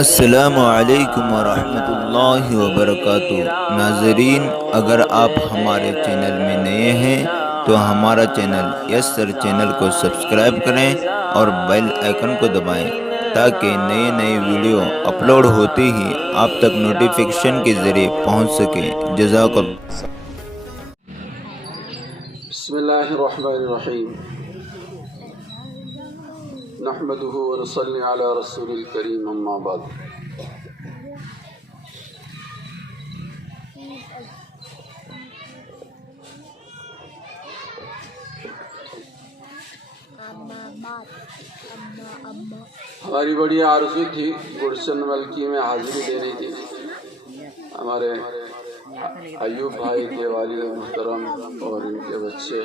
السلام علیکم ورحمۃ اللہ وبرکاتہ۔ ناظرین، اگر آپ ہمارے چینل میں نئے ہیں تو ہمارا چینل یس سر چینل کو سبسکرائب کریں اور بیل آئیکن کو دبائیں تاکہ نئے نئے ویڈیو اپلوڈ ہوتے ہی آپ تک نوٹیفیکیشن کے ذریعے پہنچ سکیں۔ جزاک اللہ۔ بسم اللہ الرحمن الرحیم، نحمده ونصلی علی رسول الکریم، اما بعد۔ ہماری بڑی آرزو تھی گلشن ملکی میں حاضری دینی تھی۔ ہمارے ایوب بھائی کے والد محترم اور ان کے بچے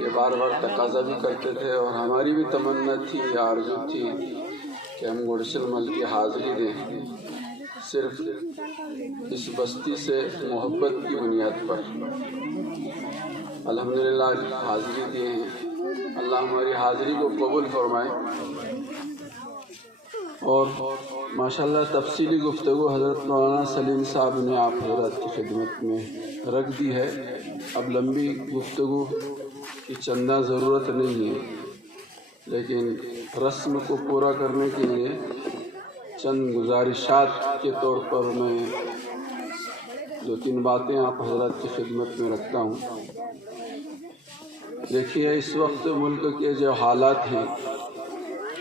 یہ بار بار تقاضا بھی کرتے تھے، اور ہماری بھی تمنا تھی، آرزو تھی کہ ہم گلشن مل کی حاضری دیں، صرف اس بستی سے محبت کی بنیاد پر۔ الحمدللہ حاضری دیے ہیں، اللہ ہماری حاضری کو قبول فرمائے۔ اور ماشاءاللہ تفصیلی گفتگو حضرت مولانا سلیم صاحب نے آپ حضرات کی خدمت میں رکھ دی ہے۔ اب لمبی گفتگو کی چندہ ضرورت نہیں ہے، لیکن رسم کو پورا کرنے کے لیے چند گزارشات کے طور پر میں دو تین باتیں آپ حضرات کی خدمت میں رکھتا ہوں۔ دیکھیے، اس وقت ملک کے جو حالات ہیں،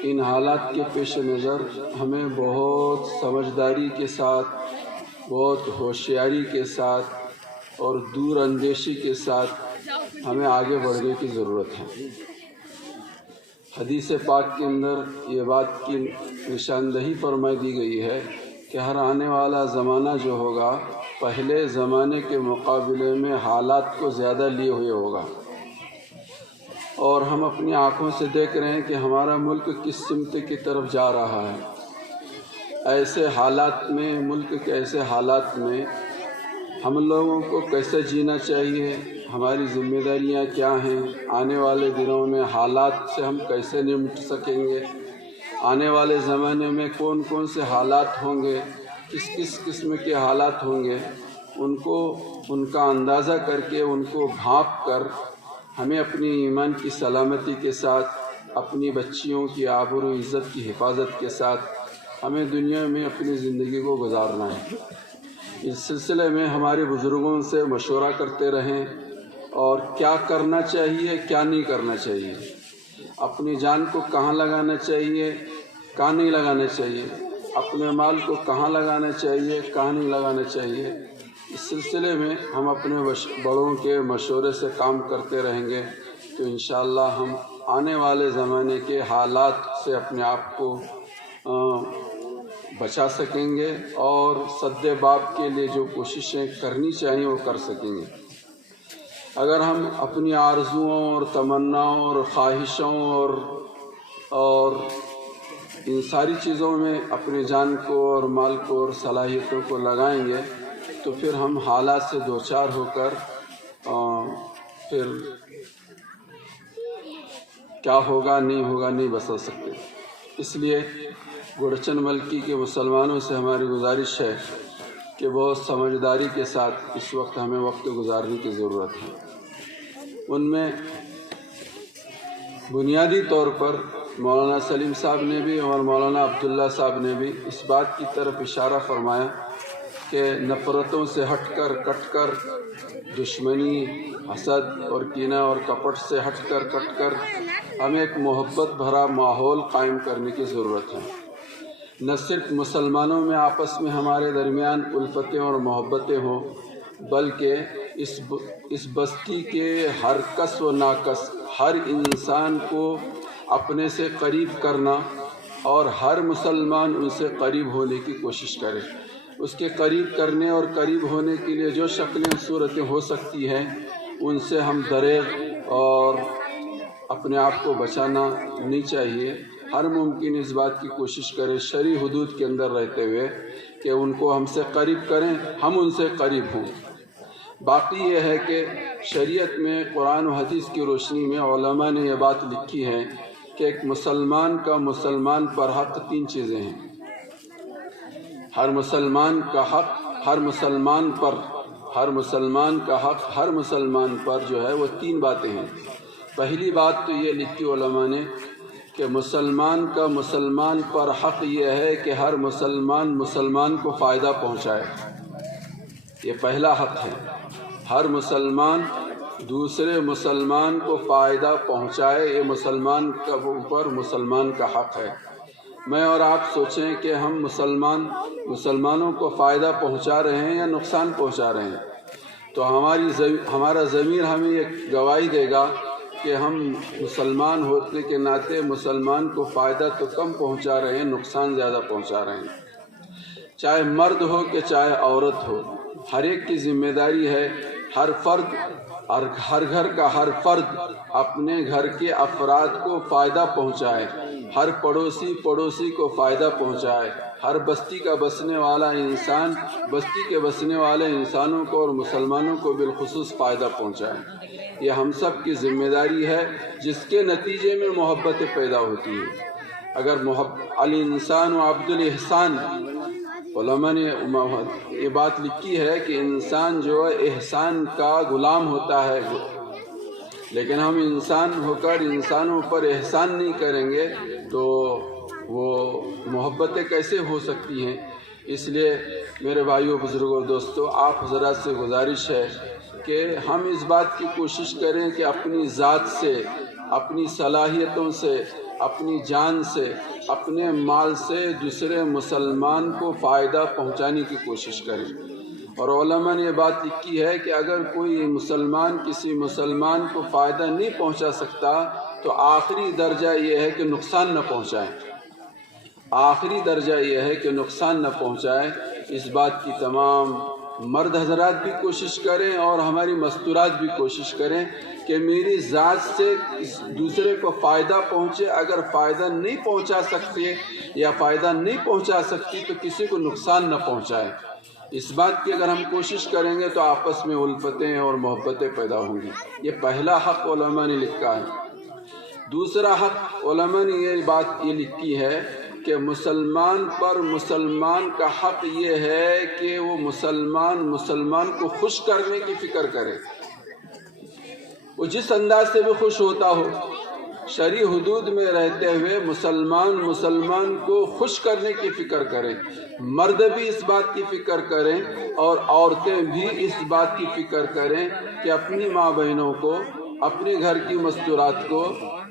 ان حالات کے پیش نظر ہمیں بہت سمجھداری کے ساتھ، بہت ہوشیاری کے ساتھ اور دور اندیشی کے ساتھ ہمیں آگے بڑھنے کی ضرورت ہے۔ حدیث پاک کے اندر یہ بات کی نشاندہی فرمائی دی گئی ہے کہ ہر آنے والا زمانہ جو ہوگا پہلے زمانے کے مقابلے میں حالات کو زیادہ لیے ہوئے ہوگا، اور ہم اپنی آنکھوں سے دیکھ رہے ہیں کہ ہمارا ملک کس سمت کی طرف جا رہا ہے۔ ایسے حالات میں، ملک کے ایسے حالات میں ہم لوگوں کو کیسے جینا چاہیے، ہماری ذمہ داریاں کیا ہیں، آنے والے دنوں میں حالات سے ہم کیسے نمٹ سکیں گے، آنے والے زمانے میں کون کون سے حالات ہوں گے، کس کس قسم کے حالات ہوں گے، ان کا اندازہ کر کے، ان کو بھانپ کر ہمیں اپنی ایمان کی سلامتی کے ساتھ، اپنی بچیوں کی آبرو و عزت کی حفاظت کے ساتھ ہمیں دنیا میں اپنی زندگی کو گزارنا ہے۔ اس سلسلے میں ہمارے بزرگوں سے مشورہ کرتے رہیں، اور کیا کرنا چاہیے، کیا نہیں کرنا چاہیے، اپنی جان کو کہاں لگانا چاہیے، کہاں نہیں لگانا چاہیے، اپنے مال کو کہاں لگانا چاہیے، کہاں نہیں لگانا چاہیے۔ اس سلسلے میں ہم اپنے بڑوں کے مشورے سے کام کرتے رہیں گے تو انشاءاللہ ہم آنے والے زمانے کے حالات سے اپنے آپ کو بچا سکیں گے، اور سد باب کے لیے جو کوششیں کرنی چاہیے وہ کر سکیں گے۔ اگر ہم اپنی آرزوؤں اور تمناؤں اور خواہشوں اور ان ساری چیزوں میں اپنی جان کو اور مال کو اور صلاحیتوں کو لگائیں گے تو پھر ہم حالات سے دوچار ہو کر پھر کیا ہوگا نہیں ہوگا نہیں بتا سکتے۔ اس لیے گلشن ملکی کے مسلمانوں سے ہماری گزارش ہے کہ بہت سمجھداری کے ساتھ اس وقت ہمیں وقت گزارنے کی ضرورت ہے۔ ان میں بنیادی طور پر مولانا سلیم صاحب نے بھی اور مولانا عبداللہ صاحب نے بھی اس بات کی طرف اشارہ فرمایا کہ نفرتوں سے ہٹ کر، کٹ کر، دشمنی، حسد اور کینہ اور کپٹ سے ہٹ کر، کٹ کر ہمیں ایک محبت بھرا ماحول قائم کرنے کی ضرورت ہے۔ نہ صرف مسلمانوں میں آپس میں ہمارے درمیان الفتیں اور محبتیں ہوں، بلکہ اس بستی کے ہر کس و ناکس، ہر انسان کو اپنے سے قریب کرنا، اور ہر مسلمان ان سے قریب ہونے کی کوشش کرے۔ اس کے قریب کرنے اور قریب ہونے کے لیے جو شکلیں صورتیں ہو سکتی ہیں ان سے ہم دریغ اور اپنے آپ کو بچانا نہیں چاہیے۔ ہر ممکن اس بات کی کوشش کرے شرعی حدود کے اندر رہتے ہوئے کہ ان کو ہم سے قریب کریں، ہم ان سے قریب ہوں۔ باقی یہ ہے کہ شریعت میں قرآن و حدیث کی روشنی میں علماء نے یہ بات لکھی ہے کہ ایک مسلمان کا مسلمان پر حق تین چیزیں ہیں۔ ہر مسلمان کا حق ہر مسلمان پر جو ہے وہ 3 باتیں ہیں۔ پہلی بات تو یہ لکھی علماء نے کہ مسلمان کا مسلمان پر حق یہ ہے کہ ہر مسلمان کو فائدہ پہنچائے، یہ پہلا حق ہے۔ ہر مسلمان دوسرے مسلمان کو فائدہ پہنچائے، یہ مسلمان کا اوپر مسلمان کا حق ہے۔ میں اور آپ سوچیں کہ ہم مسلمانوں کو فائدہ پہنچا رہے ہیں یا نقصان پہنچا رہے ہیں، تو ہمارا ضمیر ہمیں یہ گواہی دے گا کہ ہم مسلمان ہونے کے ناطے مسلمان کو فائدہ تو کم پہنچا رہے ہیں، نقصان زیادہ پہنچا رہے ہیں۔ چاہے مرد ہو کہ چاہے عورت ہو، ہر ایک کی ذمہ داری ہے، ہر گھر کا ہر فرد اپنے گھر کے افراد کو فائدہ پہنچائے، ہر پڑوسی کو فائدہ پہنچائے، ہر بستی کا بسنے والا انسان بستی کے بسنے والے انسانوں کو اور مسلمانوں کو بالخصوص فائدہ پہنچائے۔ یہ ہم سب کی ذمہ داری ہے، جس کے نتیجے میں محبتیں پیدا ہوتی ہیں۔ اگر الانسان و عبد الاحسان، علماء نے یہ بات لکھی ہے کہ انسان جو ہے احسان کا غلام ہوتا ہے، لیکن ہم انسان ہو کر انسانوں پر احسان نہیں کریں گے تو وہ محبتیں کیسے ہو سکتی ہیں؟ اس لیے میرے بھائیوں، بزرگوں اور دوستوں، آپ حضرات سے گزارش ہے کہ ہم اس بات کی کوشش کریں کہ اپنی ذات سے، اپنی صلاحیتوں سے، اپنی جان سے، اپنے مال سے دوسرے مسلمان کو فائدہ پہنچانے کی کوشش کریں۔ اور علماء نے یہ بات لکھی ہے کہ اگر کوئی مسلمان کسی مسلمان کو فائدہ نہیں پہنچا سکتا تو آخری درجہ یہ ہے کہ نقصان نہ پہنچائے، نہ پہنچائے۔ اس بات کی تمام مرد حضرات بھی کوشش کریں اور ہماری مستورات بھی کوشش کریں کہ میری ذات سے دوسرے کو فائدہ پہنچے۔ اگر فائدہ نہیں پہنچا سکتے یا فائدہ نہیں پہنچا سکتی تو کسی کو نقصان نہ پہنچائے۔ اس بات کی اگر ہم کوشش کریں گے تو آپس میں الفتیں اور محبتیں پیدا ہوں گی۔ یہ پہلا حق علماء نے لکھا ہے۔ دوسرا حق علماء نے یہ بات لکھی ہے کہ مسلمان پر مسلمان کا حق یہ ہے کہ وہ مسلمان کو خوش کرنے کی فکر کرے، وہ جس انداز سے بھی خوش ہوتا ہو، شرعی حدود میں رہتے ہوئے مسلمان کو خوش کرنے کی فکر کریں۔ مرد بھی اس بات کی فکر کریں اور عورتیں بھی اس بات کی فکر کریں کہ اپنی ماں بہنوں کو، اپنے گھر کی مستورات کو،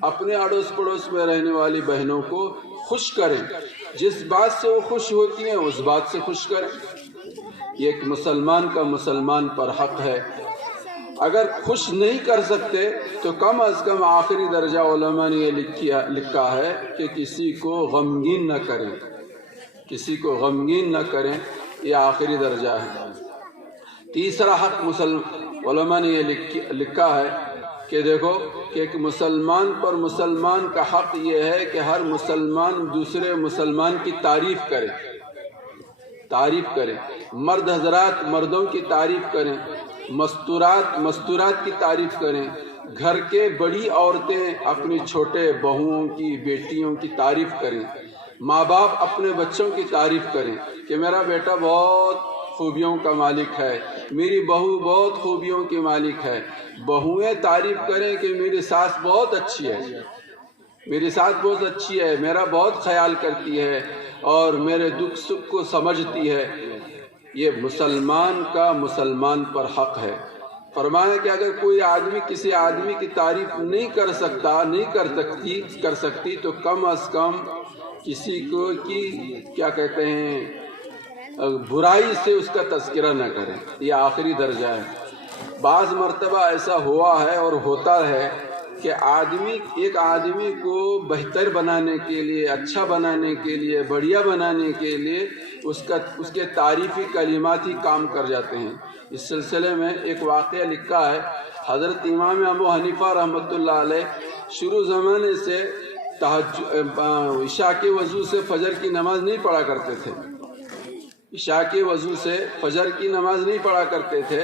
اپنے اڑوس پڑوس میں رہنے والی بہنوں کو خوش کریں۔ جس بات سے وہ خوش ہوتی ہیں اس بات سے خوش کریں۔ یہ ایک مسلمان کا مسلمان پر حق ہے۔ اگر خوش نہیں کر سکتے تو کم از کم آخری درجہ علماء نے یہ لکھا ہے کہ کسی کو غمگین نہ کریں، یہ آخری درجہ ہے۔ تیسرا حق علماء نے یہ لکھا ہے کہ دیکھو کہ ایک مسلمان پر مسلمان کا حق یہ ہے کہ ہر مسلمان دوسرے مسلمان کی تعریف کرے۔ مرد حضرات مردوں کی تعریف کریں، مستورات کی تعریف کریں، گھر کے بڑی عورتیں اپنی چھوٹے بہوؤں کی، بیٹیوں کی تعریف کریں، ماں باپ اپنے بچوں کی تعریف کریں کہ میرا بیٹا بہت خوبیوں کا مالک ہے، میری بہو بہت خوبیوں کی مالک ہے۔ بہویں تعریف کریں کہ میری ساس بہت اچھی ہے، میرا بہت خیال کرتی ہے اور میرے دکھ سکھ کو سمجھتی ہے۔ یہ مسلمان کا مسلمان پر حق ہے۔ فرمایا کہ اگر کوئی آدمی کسی آدمی کی تعریف نہیں کر سکتی تو کم از کم کسی کو برائی سے اس کا تذکرہ نہ کرے۔ یہ آخری درجہ ہے۔ بعض مرتبہ ایسا ہوا ہے اور ہوتا ہے کہ ایک آدمی کو بہتر بنانے کے لیے، اچھا بنانے کے لیے، بڑھیا بنانے کے لیے اس کے تعریفی کلمات ہی کام کر جاتے ہیں۔ اس سلسلے میں ایک واقعہ لکھا ہے، حضرت امام ابو حنیفہ رحمۃ اللہ علیہ شروع زمانے سے عشاء کے وضو سے فجر کی نماز نہیں پڑھا کرتے تھے۔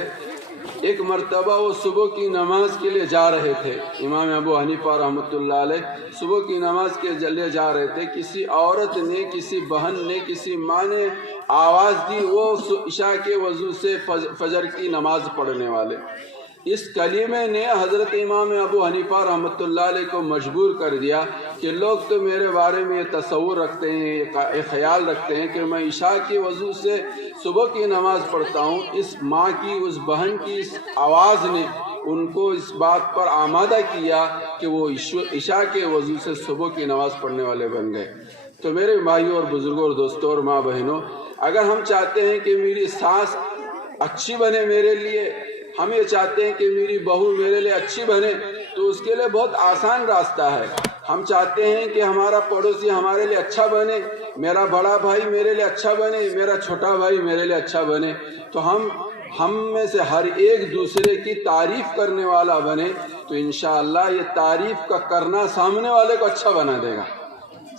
ایک مرتبہ وہ صبح کی نماز کے لیے جا رہے تھے، امام ابو حنیفہ رحمۃ اللہ علیہ صبح کی نماز کے لیے جا رہے تھے، کسی عورت نے، کسی بہن نے، کسی ماں نے آواز دی، وہ عشاء کے وضو سے فجر کی نماز پڑھنے والے۔ اس کلمے نے حضرت امام ابو حنیفہ رحمۃ اللہ علیہ کو مجبور کر دیا کہ لوگ تو میرے بارے میں یہ تصور رکھتے ہیں، یہ خیال رکھتے ہیں کہ میں عشاء کی وضو سے صبح کی نماز پڑھتا ہوں۔ اس ماں کی، اس بہن کی اس آواز نے ان کو اس بات پر آمادہ کیا کہ وہ عشاء کے وضو سے صبح کی نماز پڑھنے والے بن گئے۔ تو میرے بھائیوں اور بزرگوں اور دوستوں اور ماں بہنوں، اگر ہم چاہتے ہیں کہ میری ساس اچھی بنے میرے لیے، ہم یہ چاہتے ہیں کہ میری بہو میرے لیے اچھی بنے، تو اس کے لیے بہت آسان راستہ ہے۔ ہم چاہتے ہیں کہ ہمارا پڑوسی ہمارے لیے اچھا بنے، میرا بڑا بھائی میرے لیے اچھا بنے، میرا چھوٹا بھائی میرے لیے اچھا بنے، تو ہم میں سے ہر ایک دوسرے کی تعریف کرنے والا بنے، تو انشاءاللہ یہ تعریف کا کرنا سامنے والے کو اچھا بنا دے گا،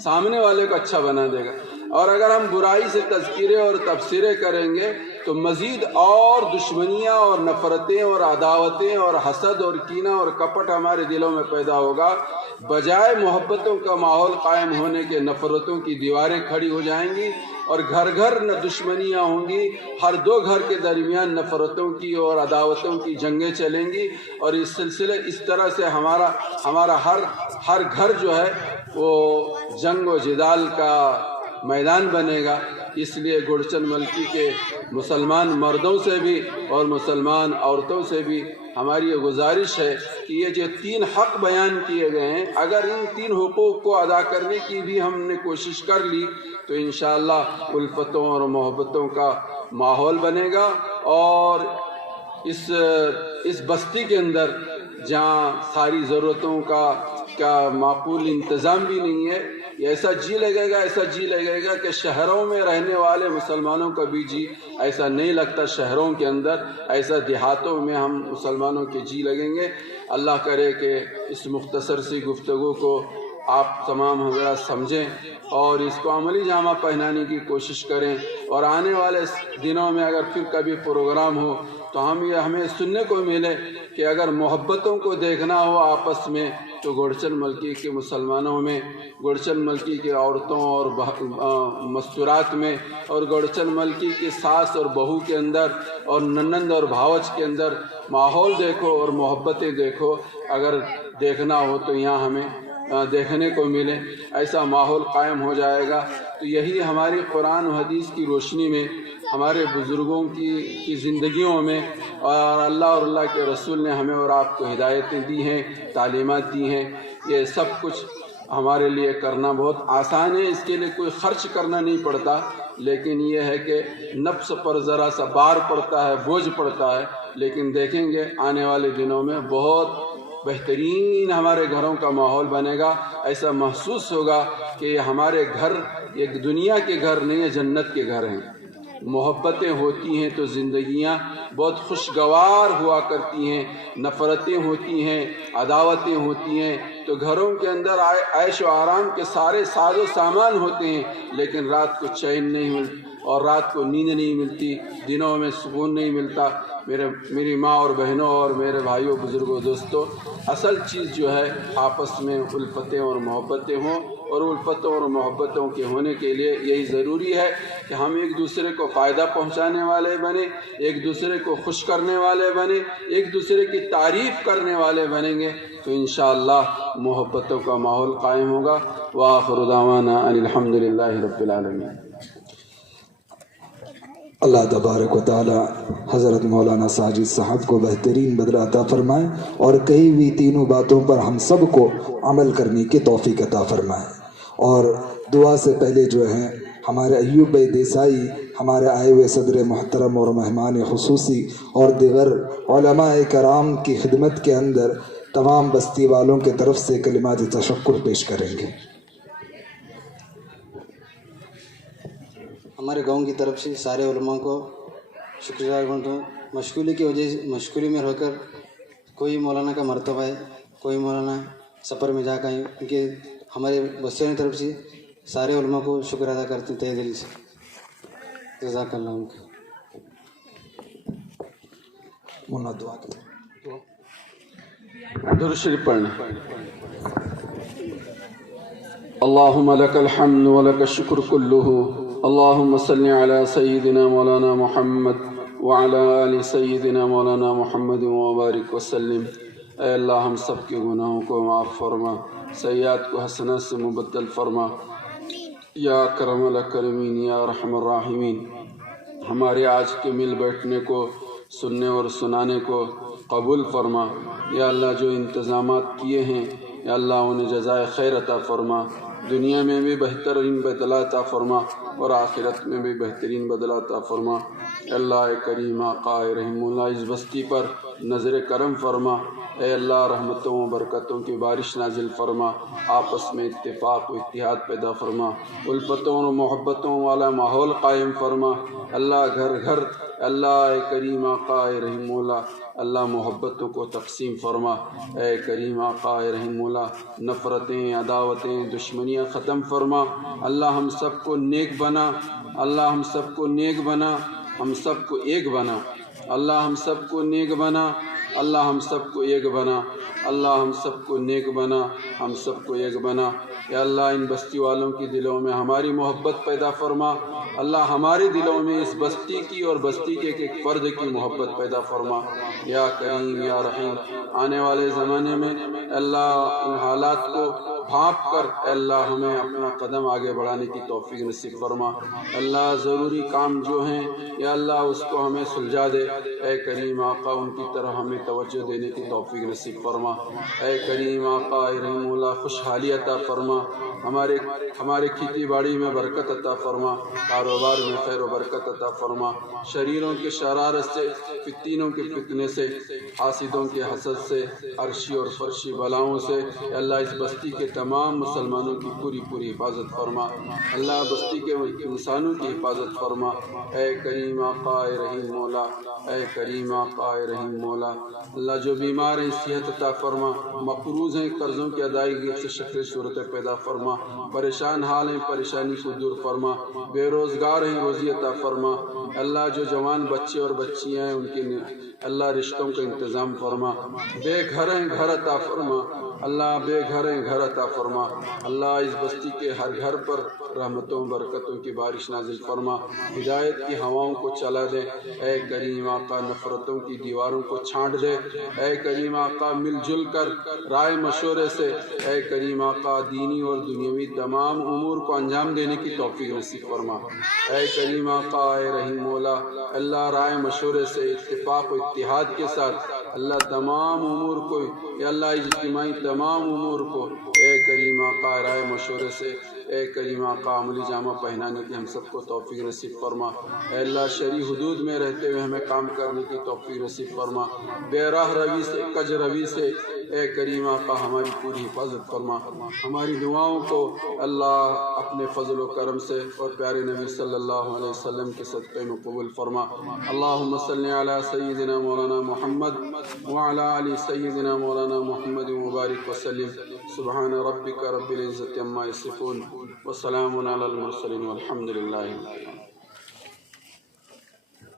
سامنے والے کو اچھا بنا دے گا۔ اور اگر ہم برائی سے تذکرے اور تبصرے کریں گے تو مزید اور دشمنیاں اور نفرتیں اور عداوتیں اور حسد اور کینہ اور کپٹ ہمارے دلوں میں پیدا ہوگا۔ بجائے محبتوں کا ماحول قائم ہونے کے نفرتوں کی دیواریں کھڑی ہو جائیں گی، اور گھر گھر دشمنیاں ہوں گی، ہر دو گھر کے درمیان نفرتوں کی اور عداوتوں کی جنگیں چلیں گی، اور اس سلسلے اس طرح سے ہمارا ہر گھر جو ہے وہ جنگ و جدال کا میدان بنے گا۔ اس لیے گڑچن ملکی کے مسلمان مردوں سے بھی اور مسلمان عورتوں سے بھی ہماری یہ گزارش ہے کہ یہ جو 3 حق بیان کیے گئے ہیں، اگر ان 3 حقوق کو ادا کرنے کی بھی ہم نے کوشش کر لی تو انشاءاللہ الفتوں اور محبتوں کا ماحول بنے گا، اور اس بستی کے اندر جہاں ساری ضرورتوں کا معقول انتظام بھی نہیں ہے، ایسا جی لگے گا کہ شہروں میں رہنے والے مسلمانوں کا بھی جی ایسا نہیں لگتا شہروں کے اندر، ایسا دیہاتوں میں ہم مسلمانوں کے جی لگیں گے۔ اللہ کرے کہ اس مختصر سی گفتگو کو آپ تمام حضرات سمجھیں اور اس کو عملی جامہ پہنانے کی کوشش کریں، اور آنے والے دنوں میں اگر پھر کبھی پروگرام ہو تو ہمیں سننے کو ملے کہ اگر محبتوں کو دیکھنا ہو آپس میں تو گڑچن ملکی کے مسلمانوں میں، گڑچن ملکی کے عورتوں اور مستورات میں، اور گڑچن ملکی کی ساس اور بہو کے اندر اور ننند اور بھاوچ کے اندر ماحول دیکھو اور محبتیں دیکھو۔ اگر دیکھنا ہو تو یہاں ہمیں دیکھنے کو ملے، ایسا ماحول قائم ہو جائے گا۔ تو یہی ہماری قرآن و حدیث کی روشنی میں، ہمارے بزرگوں کی زندگیوں میں، اور اللہ اور اللہ کے رسول نے ہمیں اور آپ کو ہدایتیں دی ہیں، تعلیمات دی ہیں، یہ سب کچھ ہمارے لیے کرنا بہت آسان ہے۔ اس کے لیے کوئی خرچ کرنا نہیں پڑتا، لیکن یہ ہے کہ نفس پر ذرا سا بار پڑتا ہے، بوجھ پڑتا ہے، لیکن دیکھیں گے آنے والے دنوں میں بہت بہترین ہمارے گھروں کا ماحول بنے گا۔ ایسا محسوس ہوگا کہ ہمارے گھر ایک دنیا کے گھر نہیں ہے، جنت کے گھر ہیں۔ محبتیں ہوتی ہیں تو زندگیاں بہت خوشگوار ہوا کرتی ہیں، نفرتیں ہوتی ہیں، عداوتیں ہوتی ہیں تو گھروں کے اندر عیش و آرام کے سارے ساز و سامان ہوتے ہیں، لیکن رات کو چین نہیں ملتی اور رات کو نیند نہیں ملتی، دنوں میں سکون نہیں ملتا۔ میری ماں اور بہنوں اور میرے بھائیوں، بزرگوں، دوستوں، اصل چیز جو ہے آپس میں الفتیں اور محبتیں ہوں، اور الفتوں اور محبتوں کے ہونے کے لیے یہی ضروری ہے کہ ہم ایک دوسرے کو فائدہ پہنچانے والے بنیں، ایک دوسرے کو خوش کرنے والے بنیں، ایک دوسرے کی تعریف کرنے والے بنیں گے تو انشاءاللہ محبتوں کا ماحول قائم ہوگا۔ وآخر دعوانا ان الحمدللہ رب العالمین۔ اللہ تبارک و تعالی حضرت مولانا ساجد صاحب کو بہترین بدلہ عطا فرمائے، اور کہی ہوئی تینوں باتوں پر ہم سب کو عمل کرنے کی توفیق عطا فرمائے۔ اور دعا سے پہلے جو ہیں ہمارے ایوب بھائی دیسائی، ہمارے آئے ہوئے صدر محترم اور مہمان خصوصی اور دیگر علماء کرام کی خدمت کے اندر تمام بستی والوں کے طرف سے کلمات تشکر پیش کریں گے۔ ہمارے گاؤں کی طرف سے سارے علماء کو شکریہ کرتا ہوں۔ مشغولی کی وجہ سے، مشغولی میں رہ کر کوئی مولانا کا مرتبہ ہے، کوئی مولانا سفر میں جا کر ان کے ہمارے بستیوں کی طرف سے سارے علماء کو شکر ادا کرتے ہیں تہ دل سے۔ جزاک اللہ۔ مولانا دعا کریں. درود شریف پڑھنا. اللهم لك الحمد ولك الشكر كله. اللهم صل على سيدنا مولانا محمد وعلى آل سيدنا مولانا محمد وبارك وسلم. اے اللہ ہم سب کے گناہوں کو معاف فرما، سیئات کو حسنات سے مبدل فرما. یا کرم الاکرمین یا رحم الراحمین. ہمارے آج کے مل بیٹھنے کو، سننے اور سنانے کو قبول فرما. یا اللہ جو انتظامات کیے ہیں یا اللہ انہیں جزائے خیر عطا فرما. دنیا میں بھی بہترین بدلہ عطا فرما اور آخرت میں بھی بہترین بدلہ عطا فرما. اللہ کریم آقا رحم اللہ اس بستی پر نظر کرم فرما. اے اللہ رحمتوں و برکتوں کی بارش نازل فرما. آپس میں اتفاق و اتحاد پیدا فرما. الفتوں اور محبتوں والا ماحول قائم فرما. اللہ گھر گھر اللہ کریم آقا رحم اللہ اللہ محبتوں کو تقسیم فرما. اے کریم آقا رحم اللہ نفرتیں، عداوتیں، دشمنیاں ختم فرما. اللہ ہم سب کو نیک بنا. اللہ ہم سب کو نیک بنا. ہم سب کو ایک بنا. اللہ ہم سب کو نیک بنا. اللہ ہم سب کو ایک بنا. اللہ ہم سب کو نیک بنا. ہم سب کو ایک بنا. یا اللہ ان بستی والوں کی دلوں میں ہماری محبت پیدا فرما. اللہ ہمارے دلوں میں اس بستی کی اور بستی کے ایک فرد کی محبت پیدا فرما. یا کریم یا رحیم آنے والے زمانے میں اللہ ان حالات کو بھانپ کر اللہ ہمیں اپنا قدم آگے بڑھانے کی توفیق نصیب فرما. اللہ ضروری کام جو ہیں یا اللہ اس کو ہمیں سلجھا دے. اے کریم آقا ان کی طرف ہمیں توجہ دینے کی توفیق نصیب فرما. اے کریم آقا رحم اللہ خوشحالی عطا فرما. ہمارے کھیتی باڑی میں برکت عطا فرما. کاروبار میں خیر و برکت عطا فرما. شریروں کے شرارت سے، فتنوں کے فتنے سے، حاسدوں کے حسد سے، عرشی اور فرشی بلاؤں سے اللہ اس بستی کے تمام مسلمانوں کی پوری حفاظت فرما. اللہ بستی کے انسانوں کی حفاظت فرما. اے کریم آقا رحیم مولا. اے کریم آقا رحیم مولا. اللہ جو بیمار ہیں صحت عطا فرما. مقروض ہیں قرضوں کی ادائیگی سے شکل صورتیں پیدا فرما. پریشان حال ہیں پریشانی کو دور فرما. بے روزگار ہیں روزی عطا فرما. اللہ جو جوان بچے اور بچیاں ہیں ان کے اللہ رشتوں کا انتظام فرما. بے گھر ہیں گھر عطا فرما. اللہ بے گھر ہیں گھر عطا فرما. اللہ اس بستی کے ہر گھر پر رحمتوں برکتوں کی بارش نازل فرما. ہدایت کی ہواؤں کو چلا دے. اے کریم آقا نفرتوں کی دیواروں کو چھانٹ دے. اے کریم آقا مل جل کر رائے مشورے سے اے کریم آقا دینی اور دنیاوی تمام امور کو انجام دینے کی توفیق نصیب فرما. اے کریم آقا اے رحیم مولا. اللہ رائے مشورے سے اتفاق و اتحاد کے ساتھ اللہ تمام امور کو یا اللہ اجتماعی تمام امور کو اے کریم آقا رائے مشورے سے اے کریم آقا عملی جامہ پہنانے کی ہم سب کو توفیق نصیب فرما. اے اللہ شرعی حدود میں رہتے ہوئے ہمیں کام کرنے کی توفیق نصیب فرما. بے راہ روی سے کج روی سے اے کریم آقا ہماری پوری حفاظت فرما. ہماری دعاؤں کو اللہ اپنے فضل و کرم سے اور پیارے نبی صلی اللہ علیہ وسلم کے صدقے میں قبول فرما. اللہم صلی علی سیدنا مولانا محمد وعلی آل سیدنا مولانا محمد مبارک وسلم. سبحان ربک رب العزت عما یصفون وسلام علی المرسلین والحمد للہ.